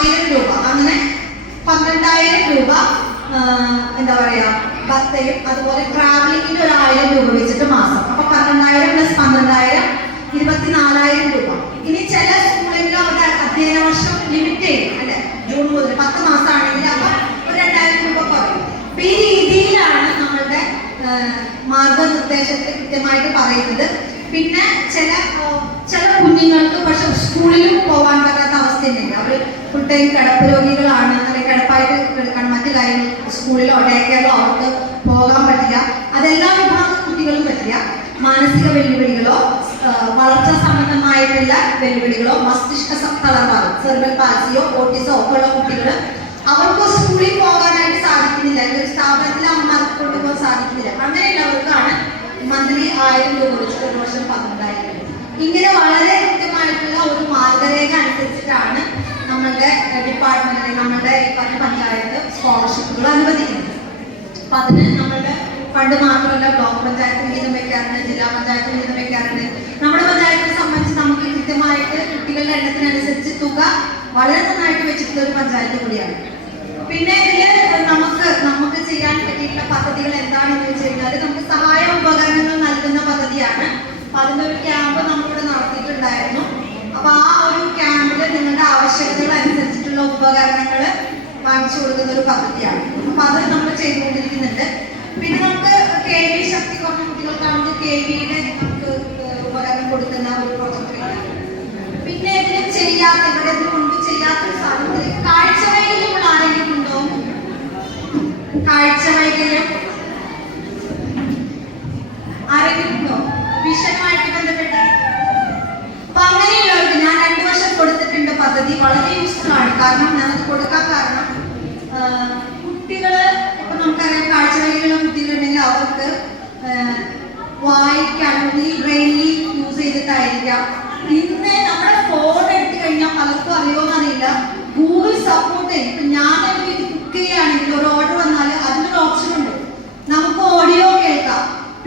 ആയിരം രൂപ. അങ്ങനെ പന്ത്രണ്ടായിരം രൂപ എന്താ പറയാ ഭത്തയും അതുപോലെ ട്രാവലിംഗിന് ഒരു ആയിരം രൂപ വെച്ചിട്ട് മാസം. അപ്പൊ പന്ത്രണ്ടായിരം പ്ലസ് പന്ത്രണ്ടായിരം ഇരുപത്തിനാലായിരം രൂപ. ഇനി ചില സ്കൂളിൽ അവരുടെ അധ്യയന വർഷം ലിമിറ്റ് ചെയ്യും അല്ലെ? ജൂൺ മുതൽ പത്ത് മാസമാണെങ്കിൽ അപ്പൊ ഒരു രണ്ടായിരം രൂപ കുറയും. അപ്പൊ ഈ രീതിയിലാണ് നമ്മളുടെ മാർഗനിർദ്ദേശത്തെ കൃത്യമായിട്ട് പറയുന്നത്. പിന്നെ ചില ചില കുഞ്ഞുങ്ങൾക്ക് പക്ഷെ സ്കൂളിലും പോകാൻ പറ്റാത്ത അവസ്ഥയുണ്ട് അവർ ഫുൾ ടൈം കിടപ്പ് രോഗികളാണ്. അല്ലെങ്കിൽ കിടപ്പായിട്ട് കിടക്കണം. മറ്റു കാര്യങ്ങൾ സ്കൂളിലോ ഡേ അവർക്ക് പോകാൻ പറ്റില്ല. അതെല്ലാ വിഭാഗം കുട്ടികളും പറ്റില്ല. മാനസിക വെല്ലുവിളികളോ വളർച്ചാ സംബന്ധമായിട്ടുള്ള വെല്ലുവിളികളോ മസ്തിഷ്ക തളർവാദം സെർബൽ പാൽസിയോ ഓട്ടിസോ ഒക്കെ ഉള്ള കുട്ടികൾ അവർക്ക് സ്കൂളിൽ പോകാനായിട്ട് സാധിക്കുന്നില്ല. അല്ലെങ്കിൽ സ്ഥാപനത്തിലെ അമ്മമാർക്ക് കൊണ്ടുപോകാൻ സാധിക്കുന്നില്ല. അങ്ങനെയുള്ളവർക്കാണ് മന്ത്ലി ആയിരം രൂപ വെച്ചിട്ട് ഒരു വർഷം പന്ത്രണ്ടായിരം ഇങ്ങനെ വളരെ കൃത്യമായിട്ടുള്ള ഒരു മാർഗരേഖ അനുസരിച്ചിട്ടാണ് നമ്മളുടെ ഡിപ്പാർട്ട്മെന്റ് അല്ലെങ്കിൽ നമ്മളുടെ ഈ പറഞ്ഞ പഞ്ചായത്ത് സ്കോളർഷിപ്പുകൾ അനുവദിക്കുന്നത് അപ്പൊ അതിന് നമ്മളുടെ ഫണ്ട് മാത്രമല്ല ബ്ലോക്ക് പഞ്ചായത്ത് വിഹിതം വെക്കാറുണ്ട് ജില്ലാ പഞ്ചായത്ത് വിഹിതം വെക്കാറുണ്ട്. നമ്മുടെ പഞ്ചായത്തിനെ സംബന്ധിച്ച് നമുക്ക് കൃത്യമായിട്ട് കുട്ടികളുടെ എണ്ണത്തിനനുസരിച്ച് തുക വളരെ നന്നായിട്ട് വെച്ചിട്ടുള്ള ഒരു പഞ്ചായത്ത് കൂടിയാണ്. പിന്നെ ഇതിൽ നമുക്ക് നമുക്ക് ചെയ്യാൻ പറ്റിയിട്ടുള്ള പദ്ധതികൾ എന്താണെന്ന് വെച്ച് കഴിഞ്ഞാൽ നമുക്ക് സഹായ ഉപകരണങ്ങൾ നൽകുന്ന പദ്ധതിയാണ്. അപ്പൊ അതിന്റെ ഒരു ക്യാമ്പ് നമ്മളിവിടെ നടത്തിയിട്ടുണ്ടായിരുന്നു അപ്പൊ ആ ഒരു ക്യാമ്പിൽ നിങ്ങളുടെ ആവശ്യകതകൾ അനുസരിച്ചിട്ടുള്ള ഉപകരണങ്ങൾ വാങ്ങിച്ചു കൊടുക്കുന്ന ഒരു പദ്ധതിയാണ്. അപ്പൊ അത് നമ്മൾ ചെയ്തുകൊണ്ടിരിക്കുന്നുണ്ട്. പിന്നെ നമുക്ക് കേൾവി ശക്തി കുറഞ്ഞ കുട്ടികൾക്കാണെങ്കിൽ കേൾവിയുടെ നമുക്ക് ഉപകരണം കൊടുക്കുന്ന ഒരു പ്രൊജക്ട് പിന്നെ ഇതിന് ചെയ്യാത്ത ഇവിടെ കൊണ്ട് ചെയ്യാത്ത ഒരു സാധനത്തിൽ കാഴ്ച വൈകല്യമുള്ള ആരെങ്കിലും ഉണ്ടോ? കാഴ്ച വൈകല്യം കൊടുക്കാൻ കാരണം കുട്ടികൾ ഇപ്പൊ നമുക്കറിയാം കാഴ്ചവൈകല്യമുള്ള കുട്ടികളുണ്ടെങ്കിൽ അവർക്ക് വായിക്കാനും ഈ ബ്രെയിനിൽ യൂസ് ചെയ്തിട്ടായിരിക്കാം. പിന്നെ നമ്മുടെ ഫോൺ എടുത്തു കഴിഞ്ഞാൽ പലർക്കും അറിയോ അറിയില്ല. ഗൂഗിൾ സപ്പോർട്ട് ഇപ്പൊ ഞാൻ ഒരു കുക്ക് ചെയ്യുകയാണെങ്കിൽ ഒരു ഓർഡർ വന്നാൽ അതിനൊരു ഓപ്ഷൻ ഉണ്ട്. നമുക്ക് ഓഡിയോ കേൾക്കാം.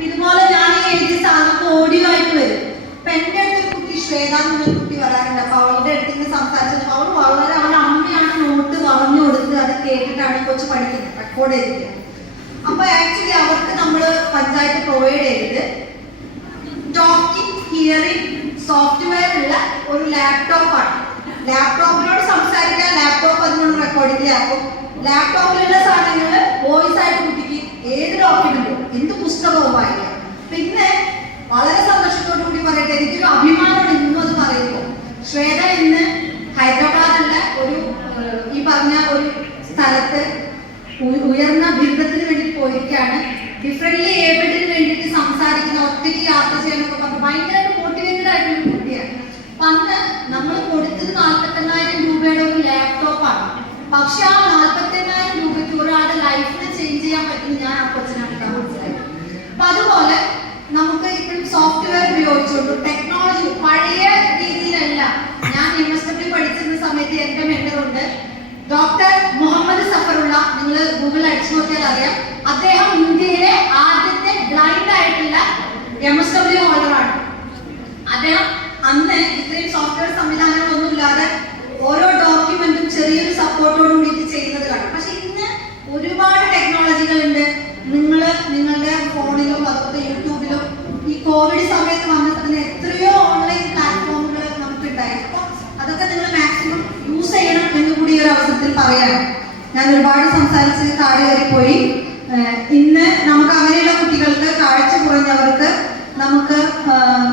ഇതുപോലെ ഞാൻ ഈ എഴുതിയ സാധനം ഓഡിയോ ആയിട്ട് വരും. അപ്പൊ എന്റെ അടുത്ത് കുട്ടി ശ്വേത കുട്ടി വരാറുണ്ട് അപ്പൊ അവളുടെ അടുത്ത് നിന്ന് സംസാരിച്ചത് അവൾ വളരെ അവളുടെ അമ്മയാണ് നോട്ട് പറഞ്ഞു കൊടുത്ത് അത് കേട്ടിട്ടാണ് കൊച്ചു പഠിക്കുന്നത്. റെക്കോർഡ് ചെയ്തിട്ട് അപ്പൊ ആക്ച്വലി അവർക്ക് നമ്മൾ പഞ്ചായത്ത് പ്രൊവൈഡ് ചെയ്തത് ടോക്കിംഗ് ഹിയറിംഗ് സോഫ്റ്റ്വെയർ ഉള്ള ഒരു ലാപ്ടോപ്പാണ് ലാപ്ടോപ്പിനോട് സംസാരിക്കാൻ ലാപ്ടോപ്പ് അതിനോട് റെക്കോർഡിംഗ് ആക്കും. ലാപ്ടോപ്പിലുള്ള സാധനങ്ങൾ വോയിസ് ആയിട്ട് കുട്ടിക്ക് ഏത് ഡോക്യുമെന്റും എന്ത് പുസ്തകവും വായിക്കാം. പിന്നെ വളരെ സന്തോഷത്തോടു കൂടി പറയട്ടെ എനിക്കൊരു അഭിമാനമാണ് ഇന്നും അത് പറയുമ്പോൾ. ശ്വേത ഇന്ന് ഹൈദരാബാദിലുള്ള ഒരു ഈ പറഞ്ഞ ഒരു സ്ഥലത്ത് ഉയർന്ന ബിരുദത്തിന് വേണ്ടി പോയിരിക്കുകയാണ് ഡിഫറെന്റ് ഏബിളിന് വേണ്ടിയിട്ട് സംസാരിക്കുന്ന ഒറ്റയ്ക്ക് യാത്ര ചെയ്യാനൊക്കെ പറഞ്ഞു ഭയങ്കരമായിട്ട് മോട്ടിവേറ്റഡ് ആയിട്ടുള്ള കുട്ടിയാണ്. അന്ന് നമ്മൾ കൊടുത്തത് നാൽപ്പത്തെണ്ണായിരം രൂപയുടെ ഒരു ലാപ്ടോപ്പാണ് പക്ഷെ ആ നാൽപ്പത്തെണ്ണായിരം രൂപയ്ക്ക് ഒരാളുടെ ലൈഫിനെ ചേഞ്ച് ചെയ്യാൻ പറ്റും ഞാൻ ആ കൊച്ചിനാണ് മനസ്സിലായത് അപ്പൊ അതുപോലെ നമുക്ക് ഇപ്പോഴും സോഫ്റ്റ്വെയർ ഉപയോഗിച്ചുകൊണ്ട് ടെക്നോളജി പഴയ രീതിയിലല്ല ഞാൻ എം എസ് ഡബ്ല്യു പഠിച്ചിരുന്ന സമയത്ത് എന്റെ മെന്ററുണ്ട് ഡോക്ടർ മുഹമ്മദ് നിങ്ങൾ ഗൂഗിൾ അടിച്ചു നോക്കിയാൽ അറിയാം. അദ്ദേഹം ഇന്ത്യയിലെ ആദ്യത്തെ ബ്ലൈൻഡ് ആയിട്ടുള്ള എം എസ് ഡബ്ല്യു ഓണറാണ് അദ്ദേഹം അന്ന് ഇത്രയും സോഫ്റ്റ്വെയർ സംവിധാനങ്ങളൊന്നും ഓരോ ഡോക്യുമെന്റും ചെറിയൊരു സപ്പോർട്ടോട് കൂടിയിട്ട് ചെയ്യുന്നത് കാണാം പക്ഷെ ഇന്ന് ഒരുപാട് ടെക്നോളജികൾ ഉണ്ട്. നിങ്ങൾ നിങ്ങളുടെ ഫോണിലും അതുപോലെ യൂട്യൂബിലും ഈ കോവിഡ് സമയത്ത് വന്നതിന് എത്രയോ ഓൺലൈൻ പ്ലാറ്റ്ഫോമുകൾ നമുക്ക് ഉണ്ടായിരുന്നു അപ്പൊ അതൊക്കെ നിങ്ങൾ മാക്സിമം യൂസ് ചെയ്യണം എന്ന് കൂടി ഈ ഒരു അവസരത്തിൽ പറയാണ് ഞാൻ ഒരുപാട് സംസാരിച്ച് കാട് കയറിപ്പോയി. ഇന്ന് നമുക്ക് അങ്ങനെയുള്ള കുട്ടികൾക്ക് കാഴ്ച കുറഞ്ഞവർക്ക് നമുക്ക്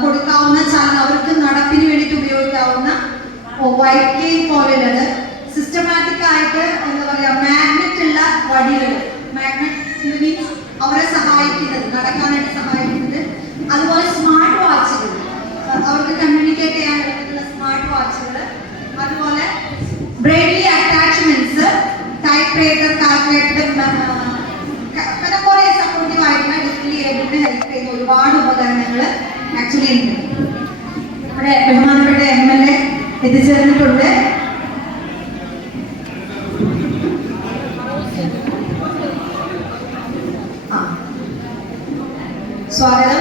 കൊടുക്കാവുന്ന ചാനൽ അവർക്ക് നടപ്പിന് വേണ്ടിയിട്ട് ഉപയോഗിക്കാവുന്ന വൈറ്റ് കെയിൻ പോലെയുള്ളത് സിസ്റ്റമാറ്റിക് ആയിട്ട് എന്താ പറയാ മാഗ്നറ്റ് ഉള്ള വടികൾ. മാഗ്നറ്റ് മീൻസ് അവരെ സഹായിക്കുന്നത് നടക്കാനായിട്ട് സഹായിക്കുന്നത്. അതുപോലെ സ്മാർട്ട് വാച്ചുകൾ അവർക്ക് കമ്മ്യൂണിക്കേറ്റ് ചെയ്യാൻ വേണ്ടിയിട്ടുള്ള സ്മാർട്ട് വാച്ചുകൾ അതുപോലെ ബ്രെയിൻലി അറ്റാച്ച്മെന്റ്സ് റൈറ്റർ കാൽക്കുലേറ്റർ അങ്ങനെ കുറെ സപ്പോർട്ടീവ് ആയിട്ടുള്ള ഡിഫറെന്റ് ഏബിളിനെ ഹെൽപ്പ് ചെയ്യുന്ന ഒരുപാട് ഉപകരണങ്ങൾ ആക്ച്വലി ഉണ്ട്. നമ്മുടെ ബഹുമാനപ്പെട്ട എം എൽ എ എത്തിച്ചേർന്നിട്ടുണ്ട് ആ സ്വാഗതം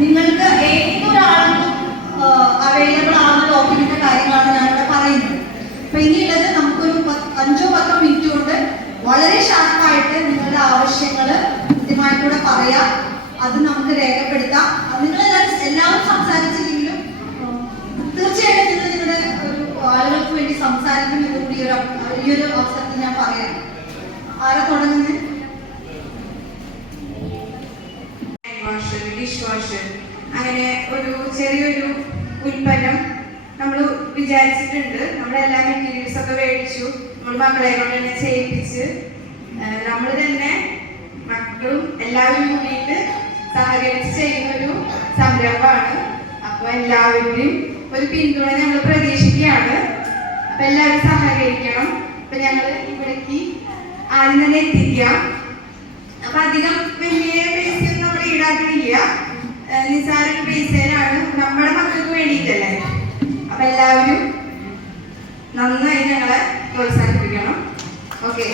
നിങ്ങൾക്ക് ഏതൊരാൾക്കും അവൈലബിൾ ആവുന്ന ഡോക്യുമെന്റ് കാര്യങ്ങളാണ് ഞാനിവിടെ പറയുന്നത് അപ്പൊ ഇനിയുള്ളത് നമുക്കൊരു പത്ത് അഞ്ചോ പത്തോ മിനിറ്റ് കൊണ്ട് വളരെ ഷാർപ്പായിട്ട് നിങ്ങളുടെ ആവശ്യങ്ങൾ കൃത്യമായിട്ടൂടെ പറയാം. അത് നമുക്ക് രേഖപ്പെടുത്താം. നിങ്ങൾ എല്ലാവരും സംസാരിച്ചില്ലെങ്കിലും തീർച്ചയായിട്ടും നിങ്ങൾ നിങ്ങളുടെ ഒരു ആളുകൾക്ക് വേണ്ടി സംസാരിക്കും എന്ന് കൂടി ഒരു ഈ ഒരു അവസരത്തിൽ ഞാൻ പറയാം. ആരാ തുടങ്ങുന്നത് അങ്ങനെ ഒരു ചെറിയൊരു ഉൽപ്പന്നം നമ്മൾ വിചാരിച്ചിട്ടുണ്ട്. നമ്മളെല്ലാം മെറ്റീരിയൽസ് ഒക്കെ മേടിച്ചു. നമ്മൾ മക്കളെ കൊണ്ട് തന്നെ ചെയ്യിപ്പിച്ച്. നമ്മൾ തന്നെ മക്കളും എല്ലാവരും കൂടിയിട്ട് സഹകരിച്ച് ചെയ്യുന്ന ഒരു സംരംഭമാണ്. അപ്പോൾ എല്ലാവരുടെയും ഒരു പിന്തുണ ഞങ്ങൾ പ്രതീക്ഷിക്കുകയാണ്. അപ്പൊ എല്ലാവരും സഹകരിക്കണം. അപ്പൊ ഞങ്ങൾ ഇവിടേക്ക് ആദ്യം തന്നെ എത്തിക്കാം അപ്പൊ അധികം വലിയ പൈസ നമ്മൾ ഈടാക്കുന്നില്ല. നിസാര പൈസയിലാണ് നമ്മുടെ മക്കൾക്ക് വേണ്ടിയിട്ടല്ലേ? അപ്പൊ എല്ലാവരും നന്നായി ഞങ്ങളെ പ്രോത്സാഹിപ്പിക്കണം. ഓക്കെ.